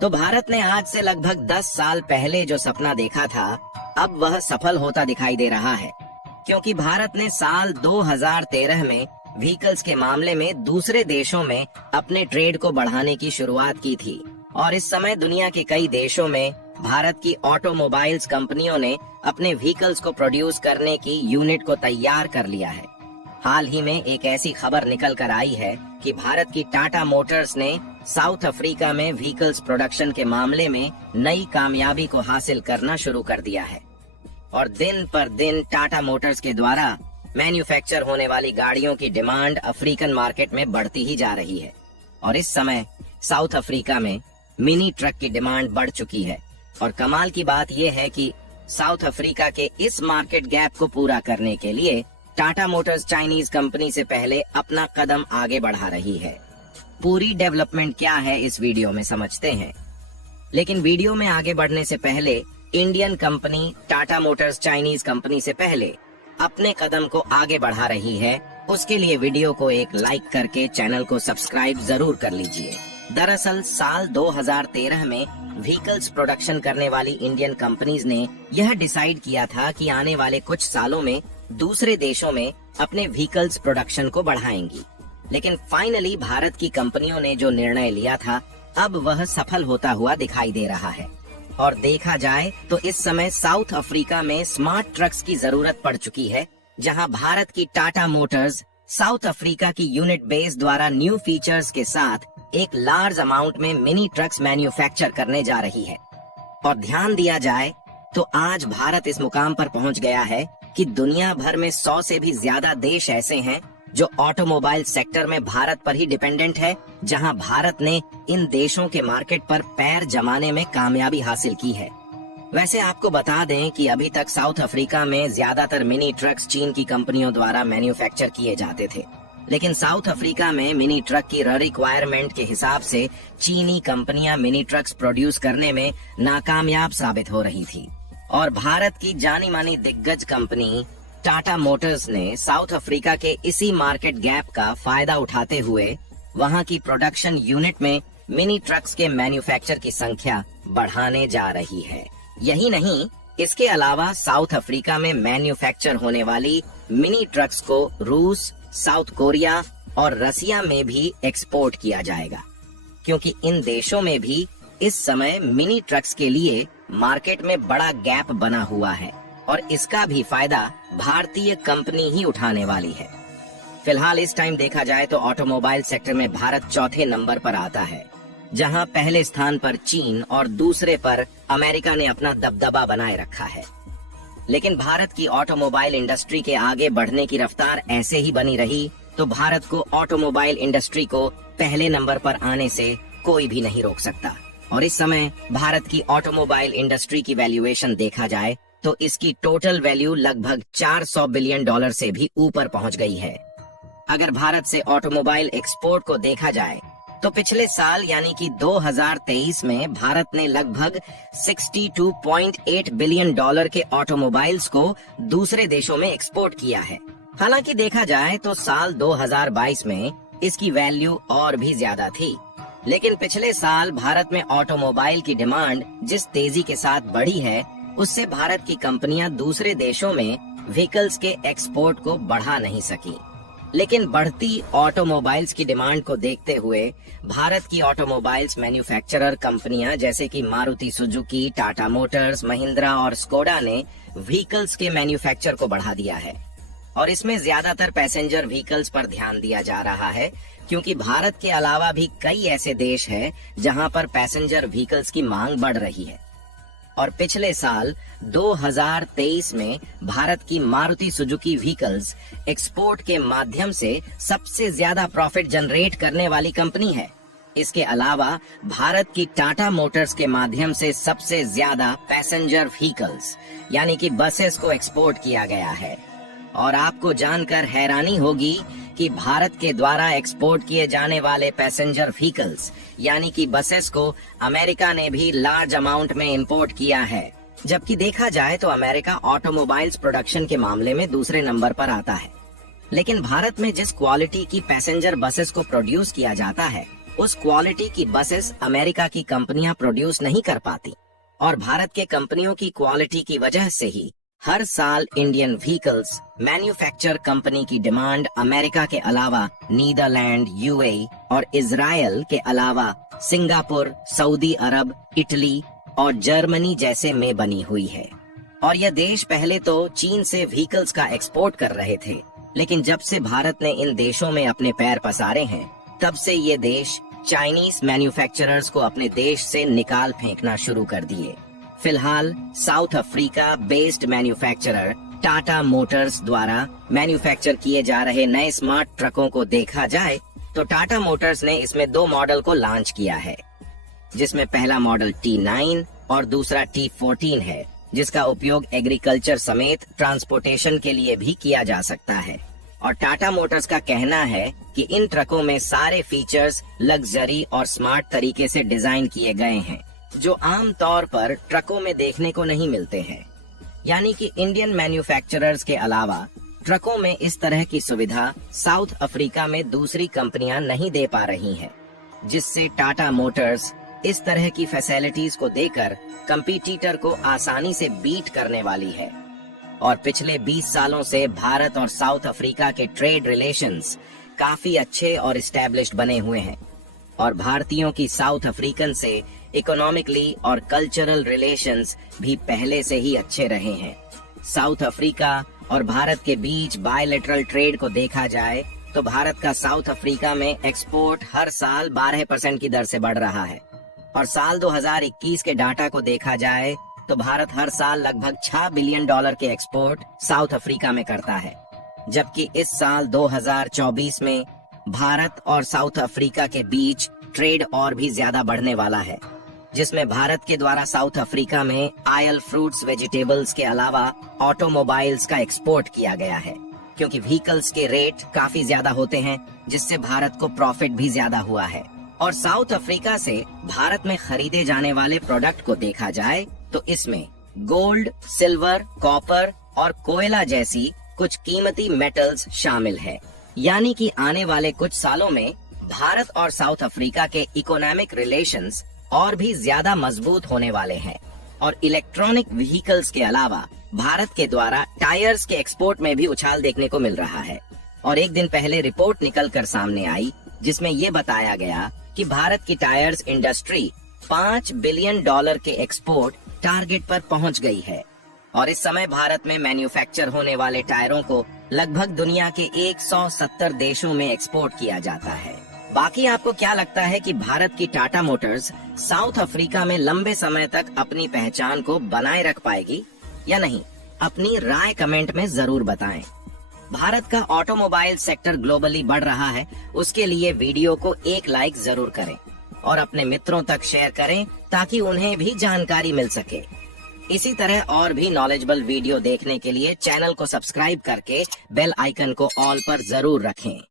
तो भारत ने आज से लगभग 10 साल पहले जो सपना देखा था, अब वह सफल होता दिखाई दे रहा है, क्योंकि भारत ने साल 2013 में व्हीकल्स के मामले में दूसरे देशों में अपने ट्रेड को बढ़ाने की शुरुआत की थी और इस समय दुनिया के कई देशों में भारत की ऑटोमोबाइल्स कंपनियों ने अपने व्हीकल्स को प्रोड्यूस करने की यूनिट को तैयार कर लिया है। हाल ही में एक ऐसी खबर निकल कर आई है कि भारत की टाटा मोटर्स ने साउथ अफ्रीका में व्हीकल्स प्रोडक्शन के मामले में नई कामयाबी को हासिल करना शुरू कर दिया है और दिन पर दिन टाटा मोटर्स के द्वारा मैन्युफैक्चर होने वाली गाड़ियों की डिमांड अफ्रीकन मार्केट में बढ़ती ही जा रही है और इस समय साउथ अफ्रीका में मिनी ट्रक की डिमांड बढ़ चुकी है। और कमाल की बात यह है कि साउथ अफ्रीका के इस मार्केट गैप को पूरा करने के लिए टाटा मोटर्स चाइनीज कंपनी से पहले अपना कदम आगे बढ़ा रही है। पूरी डेवलपमेंट क्या है इस वीडियो में समझते हैं, लेकिन वीडियो में आगे बढ़ने से पहले Indian company Tata Motors Chinese company से पहले अपने कदम को आगे बढ़ा रही है, उसके लिए वीडियो को एक लाइक करके चैनल को सब्सक्राइब जरूर कर लीजिए। दरअसल साल 2013 में व्हीकल्स प्रोडक्शन करने वाली इंडियन कंपनीज ने यह डिसाइड किया था कि आने वाले कुछ सालों में दूसरे देशों में अपने व्हीकल्स प्रोडक्शन को बढ़ाएंगी, लेकिन फाइनली भारत की कंपनियों ने जो निर्णय लिया था अब वह सफल होता हुआ दिखाई दे रहा है। और देखा जाए तो इस समय साउथ अफ्रीका में स्मार्ट ट्रक्स की जरूरत पड़ चुकी है, जहां भारत की टाटा मोटर्स साउथ अफ्रीका की यूनिट बेस द्वारा न्यू फीचर्स के साथ एक लार्ज अमाउंट में मिनी ट्रक्स मैन्युफैक्चर करने जा रही है। और ध्यान दिया जाए तो आज भारत इस मुकाम पर पहुंच गया है कि दुनिया भर में 100 से भी ज्यादा देश ऐसे हैं जो ऑटोमोबाइल सेक्टर में भारत पर ही डिपेंडेंट है, जहां भारत ने इन देशों के मार्केट पर पैर जमाने में कामयाबी हासिल की है। वैसे आपको बता दें कि अभी तक साउथ अफ्रीका में ज्यादातर मिनी ट्रक्स चीन की कंपनियों द्वारा मैन्युफैक्चर किए जाते थे, लेकिन साउथ अफ्रीका में मिनी ट्रक की रिक्वायरमेंट के हिसाब से चीनी कंपनियां मिनी ट्रक्स प्रोड्यूस करने में नाकामयाब साबित हो रही थी और भारत की जानी मानी दिग्गज कंपनी टाटा मोटर्स ने साउथ अफ्रीका के इसी मार्केट गैप का फायदा उठाते हुए वहां की प्रोडक्शन यूनिट में मिनी ट्रक्स के मैन्युफैक्चर की संख्या बढ़ाने जा रही है। यही नहीं, इसके अलावा साउथ अफ्रीका में मैन्युफैक्चर होने वाली मिनी ट्रक्स को रूस, साउथ कोरिया और रसिया में भी एक्सपोर्ट किया जाएगा, क्योंकि इन देशों में भी इस समय मिनी ट्रक्स के लिए मार्केट में बड़ा गैप बना हुआ है और इसका भी फायदा भारतीय कंपनी ही उठाने वाली है। फिलहाल इस टाइम देखा जाए तो ऑटोमोबाइल सेक्टर में भारत चौथे नंबर पर आता है, जहां पहले स्थान पर चीन और दूसरे पर अमेरिका ने अपना दबदबा बनाए रखा है। लेकिन भारत की ऑटोमोबाइल इंडस्ट्री के आगे बढ़ने की रफ्तार ऐसे ही बनी रही तो भारत को ऑटोमोबाइल इंडस्ट्री को पहले नंबर पर आने से कोई भी नहीं रोक सकता। और इस समय भारत की ऑटोमोबाइल इंडस्ट्री की वैल्यूएशन देखा जाए तो इसकी टोटल वैल्यू लगभग $400 बिलियन से भी ऊपर पहुंच गई है। अगर भारत से ऑटोमोबाइल एक्सपोर्ट को देखा जाए तो पिछले साल यानी कि 2023 में भारत ने लगभग $62.8 बिलियन के ऑटोमोबाइल्स को दूसरे देशों में एक्सपोर्ट किया है। हालांकि देखा जाए तो साल 2022 में इसकी वैल्यू और भी ज्यादा थी, लेकिन पिछले साल भारत में ऑटोमोबाइल की डिमांड जिस तेजी के साथ बढ़ी है उससे भारत की कंपनियां दूसरे देशों में व्हीकल्स के एक्सपोर्ट को बढ़ा नहीं सकी। लेकिन बढ़ती ऑटोमोबाइल्स की डिमांड को देखते हुए भारत की ऑटोमोबाइल्स मैन्युफैक्चरर कंपनियां जैसे कि मारुति सुजुकी, टाटा मोटर्स, महिंद्रा और स्कोडा ने व्हीकल्स के मैन्युफैक्चर को बढ़ा दिया है और इसमें ज्यादातर पैसेंजर व्हीकल्स पर ध्यान दिया जा रहा है, क्योंकि भारत के अलावा भी कई ऐसे देश हैं जहां पर पैसेंजर व्हीकल्स की मांग बढ़ रही है। और पिछले साल 2023 में भारत की मारुति सुजुकी व्हीकल्स एक्सपोर्ट के माध्यम से सबसे ज्यादा प्रॉफिट जनरेट करने वाली कंपनी है। इसके अलावा भारत की टाटा मोटर्स के माध्यम से सबसे ज्यादा पैसेंजर व्हीकल्स यानी कि बसेस को एक्सपोर्ट किया गया है। और आपको जानकर हैरानी होगी कि भारत के द्वारा एक्सपोर्ट किए जाने वाले पैसेंजर व्हीकल्स यानी कि बसेस को अमेरिका ने भी लार्ज अमाउंट में इंपोर्ट किया है, जबकि देखा जाए तो अमेरिका ऑटोमोबाइल्स प्रोडक्शन के मामले में दूसरे नंबर पर आता है। लेकिन भारत में जिस क्वालिटी की पैसेंजर बसेस को प्रोड्यूस किया जाता है उस क्वालिटी की बसेस अमेरिका की कंपनियां प्रोड्यूस नहीं कर पाती, और भारत के कंपनियों की क्वालिटी की वजह से ही हर साल इंडियन व्हीकल्स मैन्युफैक्चर कंपनी की डिमांड अमेरिका के अलावा नीदरलैंड, यूएई और इजराइल के अलावा सिंगापुर, सऊदी अरब, इटली और जर्मनी जैसे में बनी हुई है। और यह देश पहले तो चीन से व्हीकल्स का एक्सपोर्ट कर रहे थे, लेकिन जब से भारत ने इन देशों में अपने पैर पसारे हैं, तब से ये देश चाइनीज मैन्युफैक्चरर्स को अपने देश से निकाल फेंकना शुरू कर दिए। फिलहाल south Africa based manufacturer Tata Motors द्वारा मैन्युफैक्चर किए जा रहे नए स्मार्ट ट्रकों को देखा जाए तो टाटा मोटर्स ने इसमें 2 मॉडल को लॉन्च किया है, जिसमें पहला मॉडल T9 और दूसरा T14 है, जिसका उपयोग एग्रीकल्चर समेत ट्रांसपोर्टेशन के लिए भी किया जा सकता है। और टाटा मोटर्स का कहना है कि इन ट्रकों में सारे फीचर्स लग्जरी और स्मार्ट तरीके से डिजाइन किए गए हैं, जो आम तौर पर ट्रकों में देखने को नहीं मिलते हैं। यानी कि इंडियन मैन्युफैक्चरर्स के अलावा ट्रकों में इस तरह की सुविधा साउथ अफ्रीका में दूसरी कंपनियां नहीं दे पा रही हैं, जिससे टाटा मोटर्स इस तरह की फैसिलिटीज को देकर कंपटीटर को आसानी से बीट करने वाली है। और पिछले 20 सालों से भारत और साउथ अफ्रीका के ट्रेड रिलेशंस काफी अच्छे और इस्टेब्लिश्ड बने हुए हैं, और भारतीयों की साउथ अफ्रीकन से इकोनॉमिकली और कल्चरल रिलेशंस भी पहले से ही अच्छे रहे हैं। साउथ अफ्रीका और भारत के बीच बायलैटरल ट्रेड को देखा जाए तो भारत का साउथ अफ्रीका में एक्सपोर्ट हर साल 12% की दर से बढ़ रहा है, और साल 2021 के डाटा को देखा जाए तो भारत हर साल लगभग $6 बिलियन के एक्सपोर्ट साउथ अफ्रीका में करता है, जबकि इस साल 2024 में भारत और साउथ अफ्रीका के बीच ट्रेड और भी ज्यादा बढ़ने वाला है, जिसमें भारत के द्वारा साउथ अफ्रीका में आयल फ्रूट्स वेजिटेबल्स के अलावा ऑटोमोबाइल्स का एक्सपोर्ट किया गया है, क्योंकि व्हीकल्स के रेट काफी ज्यादा होते हैं, जिससे भारत को प्रॉफिट भी ज्यादा हुआ है। और साउथ अफ्रीका से भारत में खरीदे जाने वाले प्रोडक्ट को देखा जाए तो इसमें गोल्ड, सिल्वर, कॉपर और कोयला जैसी कुछ कीमती मेटल्स शामिल है। यानी कि आने वाले कुछ सालों में भारत और साउथ अफ्रीका के इकोनॉमिक रिलेशंस और भी ज्यादा मजबूत होने वाले हैं। और इलेक्ट्रॉनिक व्हीकल्स के अलावा भारत के द्वारा टायर्स के एक्सपोर्ट में भी उछाल देखने को मिल रहा है। और एक दिन पहले रिपोर्ट निकलकर सामने आई, जिसमें ये बताया गया कि भारत की टायर्स इंडस्ट्री $5 बिलियन के एक्सपोर्ट टारगेट पर पहुंच गई है। और इस समय भारत में मैन्युफैक्चर होने वाले टायरों को लगभग दुनिया के 170 देशों में एक्सपोर्ट किया जाता है। बाकी आपको क्या लगता है कि भारत की टाटा मोटर्स साउथ अफ्रीका में लंबे समय तक अपनी पहचान को बनाए रख पाएगी या नहीं? अपनी राय कमेंट में जरूर बताएं। भारत का ऑटोमोबाइल सेक्टर ग्लोबली बढ़ रहा है, उसके लिए वीडियो को एक लाइक जरूर करें और अपने मित्रों तक शेयर करें ताकि उन्हें भी जानकारी मिल सके। इसी तरह और भी नॉलेजेबल वीडियो देखने के लिए चैनल को सब्सक्राइब करके बेल आइकन को ऑल पर जरूर रखें।